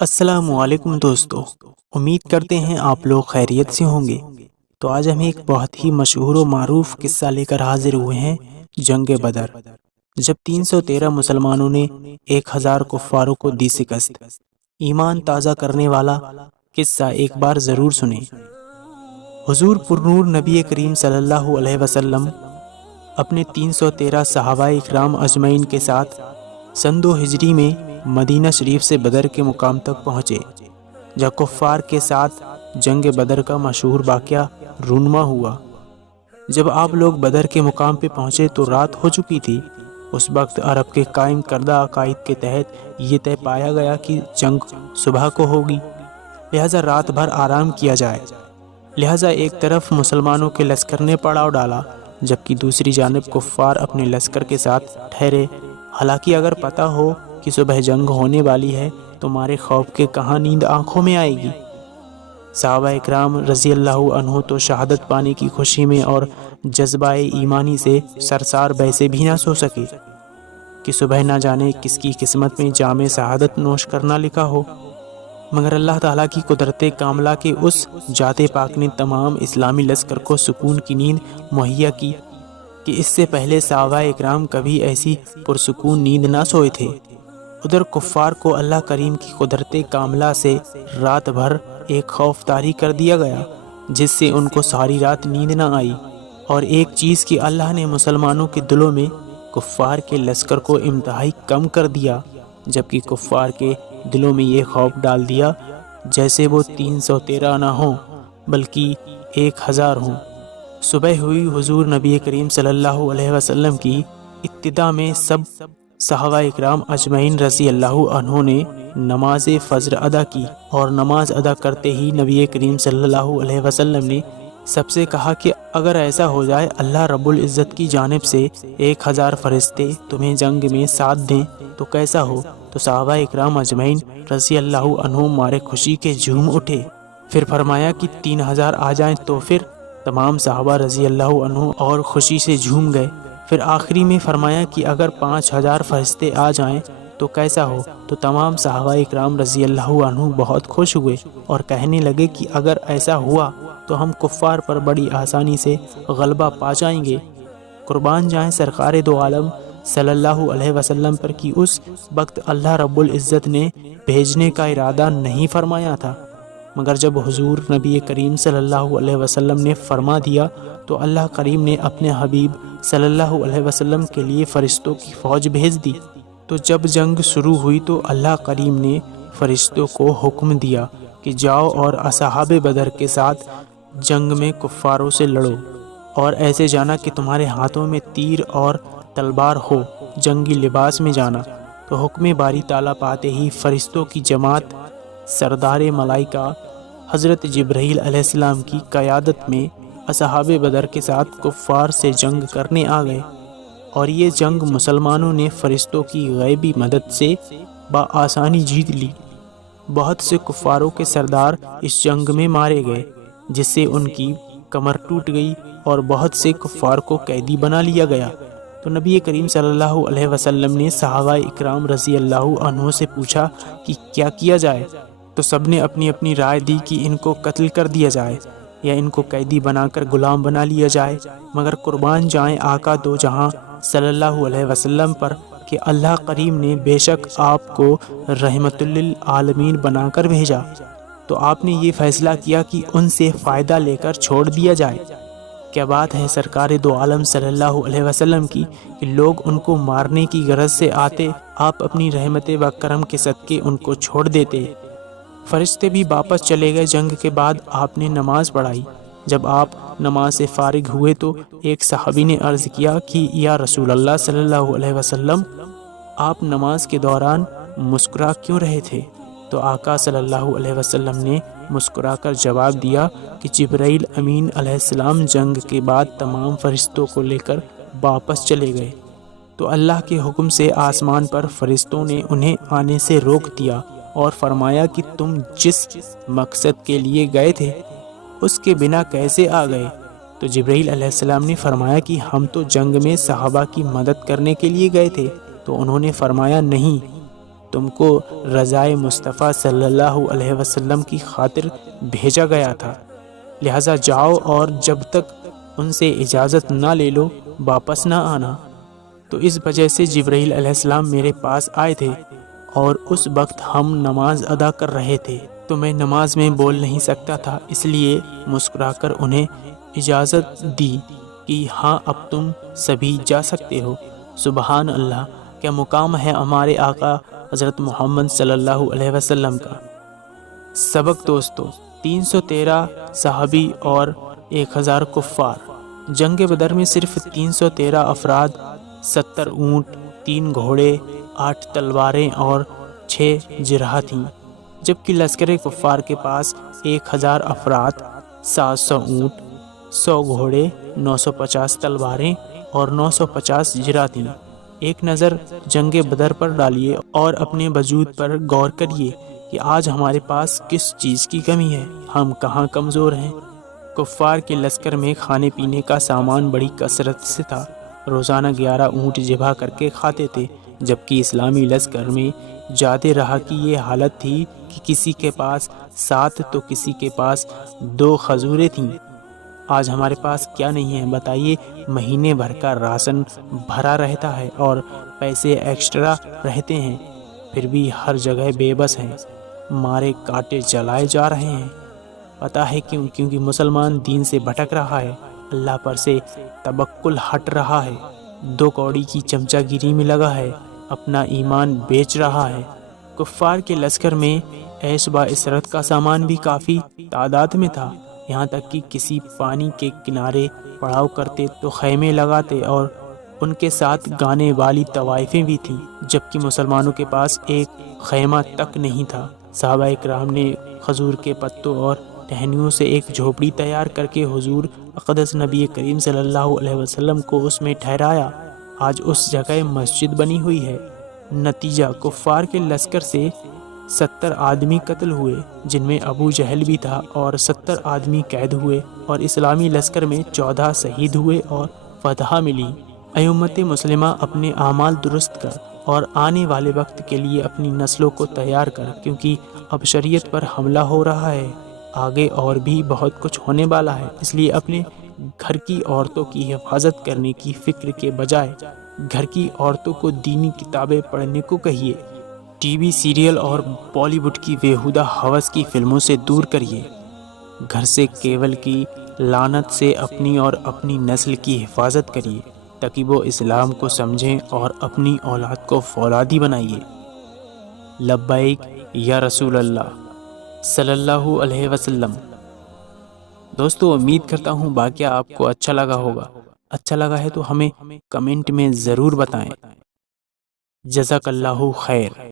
السلام علیکم دوستو، امید کرتے ہیں آپ لوگ خیریت سے ہوں گے۔ تو آج ہم ایک بہت ہی مشہور و معروف قصہ لے کر حاضر ہوئے ہیں، جنگ بدر، جب 313 مسلمانوں نے 1000 کفاروں کو دی شکست۔ ایمان تازہ کرنے والا قصہ ایک بار ضرور سنیں۔ حضور پرنور نبی کریم صلی اللہ علیہ وسلم اپنے 313 صحابہ اکرام اجمعین کے ساتھ سن 2 ہجری میں مدینہ شریف سے بدر کے مقام تک پہنچے، جہاں کفار کے ساتھ جنگ بدر کا مشہور واقعہ رونما ہوا۔ جب آپ لوگ بدر کے مقام پہ پہنچے تو رات ہو چکی تھی۔ اس وقت عرب کے قائم کردہ عقائد کے تحت یہ طے پایا گیا کہ جنگ صبح کو ہوگی، لہٰذا رات بھر آرام کیا جائے۔ لہٰذا ایک طرف مسلمانوں کے لشکر نے پڑاؤ ڈالا، جبکہ دوسری جانب کفار اپنے لشکر کے ساتھ ٹھہرے۔ حالانکہ اگر پتہ ہو کہ صبح جنگ ہونے والی ہے تو مارے خوف کے کہاں نیند آنکھوں میں آئے گی۔ صحابہ اکرام رضی اللہ عنہ تو شہادت پانے کی خوشی میں اور جذبہ ایمانی سے سرسار ویسے بھی نہ سو سکے کہ صبح نہ جانے کس کی قسمت میں جام شہادت نوش کرنا لکھا ہو، مگر اللہ تعالیٰ کی قدرت کاملہ کے اس ذات پاک نے تمام اسلامی لشکر کو سکون کی نیند مہیا کی کہ اس سے پہلے صحابہ اکرام کبھی ایسی پرسکون نیند نہ سوئے تھے۔ ادھر کفار کو اللہ کریم کی قدرت کاملہ سے رات بھر ایک خوف طاری کر دیا گیا، جس سے ان کو ساری رات نیند نہ آئی۔ اور ایک چیز کہ اللہ نے مسلمانوں کے دلوں میں کفار کے لشکر کو انتہائی کم کر دیا، جبکہ کفار کے دلوں میں یہ خوف ڈال دیا جیسے وہ 313 نہ ہوں بلکہ 1000 ہوں۔ صبح ہوئی، حضور نبی کریم صلی اللہ علیہ وسلم کی ابتدا میں سب صحابہ اکرام اجمعین رضی اللہ عنہ نے نماز فجر ادا کی، اور نماز ادا کرتے ہی نبی کریم صلی اللہ علیہ وسلم نے سب سے کہا کہ اگر ایسا ہو جائے اللہ رب العزت کی جانب سے 1000 فرشتے تمہیں جنگ میں ساتھ دیں تو کیسا ہو؟ تو صحابہ اکرام اجمعین رضی اللہ عنہ مارے خوشی کے جھوم اٹھے۔ پھر فرمایا کہ 3000 آ جائیں تو پھر تمام صحابہ رضی اللہ عنہ اور خوشی سے جھوم گئے۔ پھر آخری میں فرمایا کہ اگر 5000 فرشتے آ جائیں تو کیسا ہو؟ تو تمام صحابہ اکرام رضی اللہ عنہ بہت خوش ہوئے اور کہنے لگے کہ اگر ایسا ہوا تو ہم کفار پر بڑی آسانی سے غلبہ پا جائیں گے۔ قربان جائیں سرکار دو عالم صلی اللہ علیہ وسلم پر کہ اس وقت اللہ رب العزت نے بھیجنے کا ارادہ نہیں فرمایا تھا، مگر جب حضور نبی کریم صلی اللہ علیہ وسلم نے فرما دیا تو اللہ کریم نے اپنے حبیب صلی اللہ علیہ وسلم کے لیے فرشتوں کی فوج بھیج دی۔ تو جب جنگ شروع ہوئی تو اللہ کریم نے فرشتوں کو حکم دیا کہ جاؤ اور اصحاب بدر کے ساتھ جنگ میں کفاروں سے لڑو، اور ایسے جانا کہ تمہارے ہاتھوں میں تیر اور تلوار ہو، جنگی لباس میں جانا۔ تو حکم باری تعالیٰ پاتے ہی فرشتوں کی جماعت سردار ملائکہ حضرت جبرائیل علیہ السلام کی قیادت میں اصحاب بدر کے ساتھ کفار سے جنگ کرنے آ گئے، اور یہ جنگ مسلمانوں نے فرشتوں کی غیبی مدد سے بآسانی جیت لی۔ بہت سے کفاروں کے سردار اس جنگ میں مارے گئے، جس سے ان کی کمر ٹوٹ گئی اور بہت سے کفار کو قیدی بنا لیا گیا۔ تو نبی کریم صلی اللہ علیہ وسلم نے صحابہ اکرام رضی اللہ عنہ سے پوچھا کہ کیا کیا جائے؟ تو سب نے اپنی اپنی رائے دی کہ ان کو قتل کر دیا جائے یا ان کو قیدی بنا کر غلام بنا لیا جائے، مگر قربان جائیں آقا دو جہاں صلی اللہ علیہ وسلم پر کہ اللہ کریم نے بے شک آپ کو رحمت للعالمین بنا کر بھیجا، تو آپ نے یہ فیصلہ کیا کہ ان سے فائدہ لے کر چھوڑ دیا جائے۔ کیا بات ہے سرکار دو عالم صلی اللہ علیہ وسلم کی کہ لوگ ان کو مارنے کی غرض سے آتے، آپ اپنی رحمت و کرم کے صدقے ان کو چھوڑ دیتے۔ فرشتے بھی واپس چلے گئے۔ جنگ کے بعد آپ نے نماز پڑھائی۔ جب آپ نماز سے فارغ ہوئے تو ایک صحابی نے عرض کیا کہ یا رسول اللہ صلی اللہ علیہ وسلم، آپ نماز کے دوران مسکرا کیوں رہے تھے؟ تو آقا صلی اللہ علیہ وسلم نے مسکرا کر جواب دیا کہ جبرائیل امین علیہ السلام جنگ کے بعد تمام فرشتوں کو لے کر واپس چلے گئے، تو اللہ کے حکم سے آسمان پر فرشتوں نے انہیں آنے سے روک دیا اور فرمایا کہ تم جس مقصد کے لیے گئے تھے اس کے بنا کیسے آ گئے؟ تو جبرائیل علیہ السلام نے فرمایا کہ ہم تو جنگ میں صحابہ کی مدد کرنے کے لیے گئے تھے۔ تو انہوں نے فرمایا نہیں، تم کو رضائے مصطفیٰ صلی اللہ علیہ وسلم کی خاطر بھیجا گیا تھا، لہٰذا جاؤ اور جب تک ان سے اجازت نہ لے لو واپس نہ آنا۔ تو اس وجہ سے جبرائیل علیہ السلام میرے پاس آئے تھے اور اس وقت ہم نماز ادا کر رہے تھے، تو میں نماز میں بول نہیں سکتا تھا، اس لیے مسکرا کر انہیں اجازت دی کہ ہاں اب تم سبھی جا سکتے ہو۔ سبحان اللہ، کیا مقام ہے ہمارے آقا حضرت محمد صلی اللہ علیہ وسلم کا۔ سبق دوستو، 313 صحابی اور 1000 کفار۔ جنگ بدر میں صرف 313 افراد، 70 اونٹ، 3 گھوڑے، 8 تلواریں اور 6 جرحا تھیں، جبکہ لشکر کفار کے پاس 1000 افراد، 700 اونٹ، 100 گھوڑے، 950 تلواریں اور 950 جرحا تھیں۔ ایک نظر جنگ بدر پر ڈالیے اور اپنے وجود پر غور کریے کہ آج ہمارے پاس کس چیز کی کمی ہے، ہم کہاں کمزور ہیں۔ کفار کے لشکر میں کھانے پینے کا سامان بڑی کثرت سے تھا، روزانہ 11 اونٹ ذبح کر کے کھاتے تھے، جبکہ اسلامی لشکر میں جاتے رہا کی یہ حالت تھی کہ کسی کے پاس 7 تو کسی کے پاس 2 کھجوریں تھیں۔ آج ہمارے پاس کیا نہیں ہے بتائیے؟ مہینے بھر کا راشن بھرا رہتا ہے اور پیسے ایکسٹرا رہتے ہیں، پھر بھی ہر جگہ بے بس ہیں، مارے کاٹے چلائے جا رہے ہیں۔ پتہ ہے کیوں؟ کیونکہ مسلمان دین سے بھٹک رہا ہے، اللہ پر سے توکل ہٹ رہا ہے، 2 کوڑی کی چمچہ گیری میں لگا ہے، اپنا ایمان بیچ رہا ہے۔ کفار کے لشکر میں عیش و عشرت کا سامان بھی کافی تعداد میں تھا، یہاں تک کہ کسی پانی کے کنارے پڑاؤ کرتے تو خیمے لگاتے اور ان کے ساتھ گانے والی طوائفیں بھی تھیں، جبکہ مسلمانوں کے پاس ایک خیمہ تک نہیں تھا۔ صحابہ اکرام نے کھجور کے پتوں اور ٹہنیوں سے ایک جھوپڑی تیار کر کے حضور اقدس نبی کریم صلی اللہ علیہ وسلم کو اس میں ٹھہرایا۔ آج اس جگہ مسجد بنی ہوئی ہے۔ نتیجہ، کفار کے لشکر سے 70 آدمی قتل ہوئے، جن میں ابو جہل بھی تھا، اور 70 آدمی قید ہوئے، اور اسلامی لشکر میں 14 شہید ہوئے اور فتح ملی۔ اے امت مسلمہ، اپنے اعمال درست کر اور آنے والے وقت کے لیے اپنی نسلوں کو تیار کر، کیونکہ اب شریعت پر حملہ ہو رہا ہے، آگے اور بھی بہت کچھ ہونے والا ہے۔ اس لیے اپنے گھر کی عورتوں کی حفاظت کرنے کی فکر کے بجائے گھر کی عورتوں کو دینی کتابیں پڑھنے کو کہیے، ٹی وی سیریل اور بالی ووڈ کی بےہودہ ہوس کی فلموں سے دور کریے، گھر سے کیبل کی لعنت سے اپنی اور اپنی نسل کی حفاظت کریے، تاکہ وہ اسلام کو سمجھیں اور اپنی اولاد کو فولادی بنائیے۔ لبیک یا رسول اللہ صلی اللہ علیہ وسلم۔ دوستو، امید کرتا ہوں واقعہ آپ کو اچھا لگا ہوگا۔ اچھا لگا ہے تو ہمیں کمنٹ میں ضرور بتائیں۔ جزاک اللہ خیر۔